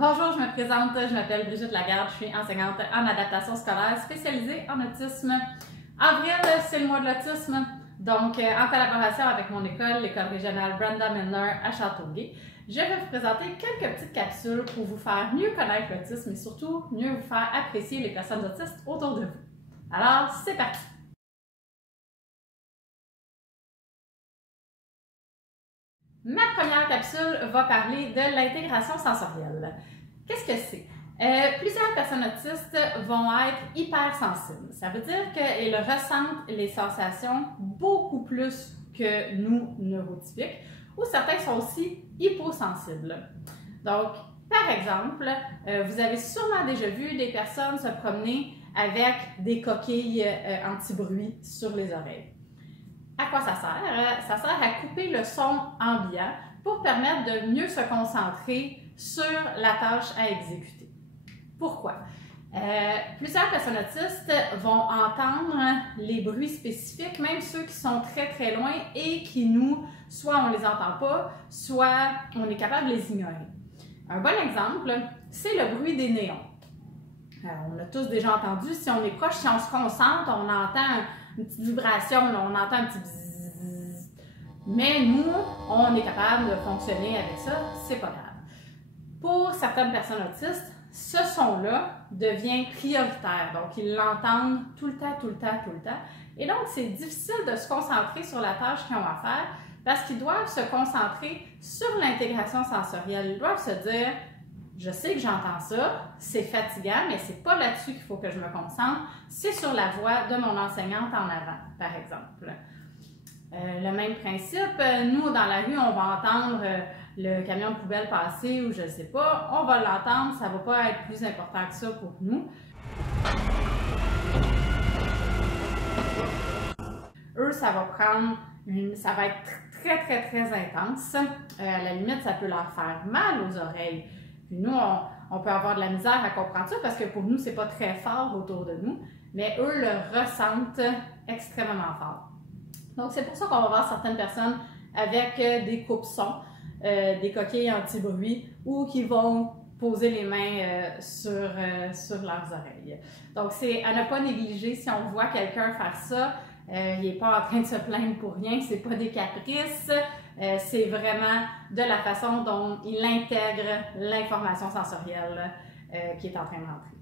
Bonjour, je me présente, je m'appelle Brigitte Lagarde, je suis enseignante en adaptation scolaire spécialisée en autisme. Avril, c'est le mois de l'autisme, donc en collaboration avec mon école, l'école régionale Brenda Milner à Châteauguay, je vais vous présenter quelques petites capsules pour vous faire mieux connaître l'autisme et surtout mieux vous faire apprécier les personnes autistes autour de vous. Alors, c'est parti! Ma première capsule va parler de l'intégration sensorielle. Qu'est-ce que c'est? Plusieurs personnes autistes vont être hypersensibles. Ça veut dire qu'elles ressentent les sensations beaucoup plus que nous, neurotypiques, ou certains sont aussi hyposensibles. Donc, par exemple, vous avez sûrement déjà vu des personnes se promener avec des coquilles anti-bruit sur les oreilles. À quoi ça sert? Ça sert à couper le son ambiant pour permettre de mieux se concentrer sur la tâche à exécuter. Pourquoi? Plusieurs personnes autistes vont entendre les bruits spécifiques, même ceux qui sont très loin et qui nous, soit on ne les entend pas, soit on est capable de les ignorer. Un bon exemple, c'est le bruit des néons. On l'a tous déjà entendu, si on est proche, si on se concentre, on entend une petite vibration, on entend un petit bzzz. Mais nous, on est capable de fonctionner avec ça, c'est pas grave. Pour certaines personnes autistes, ce son-là devient prioritaire. Donc, ils l'entendent tout le temps. Et donc, c'est difficile de se concentrer sur la tâche qu'ils ont à faire parce qu'ils doivent se concentrer sur l'intégration sensorielle. Ils doivent se dire, je sais que j'entends ça, c'est fatigant, mais c'est pas là-dessus qu'il faut que je me concentre, c'est sur la voix de mon enseignante en avant, par exemple. Le même principe, nous, dans la rue, on va entendre le camion de poubelle passer ou je ne sais pas, on va l'entendre, ça ne va pas être plus important que ça pour nous. Eux, ça va être très intense. À la limite, ça peut leur faire mal aux oreilles. Puis nous, on peut avoir de la misère à comprendre ça parce que pour nous, c'est pas très fort autour de nous, mais eux le ressentent extrêmement fort. Donc, c'est pour ça qu'on va voir certaines personnes avec des coupes-sons, des coquilles anti-bruit ou qui vont poser les mains sur leurs oreilles. Donc, c'est à ne pas négliger si on voit quelqu'un faire ça. Il n'est pas en train de se plaindre pour rien, c'est pas des caprices, c'est vraiment de la façon dont il intègre l'information sensorielle qui est en train de rentrer.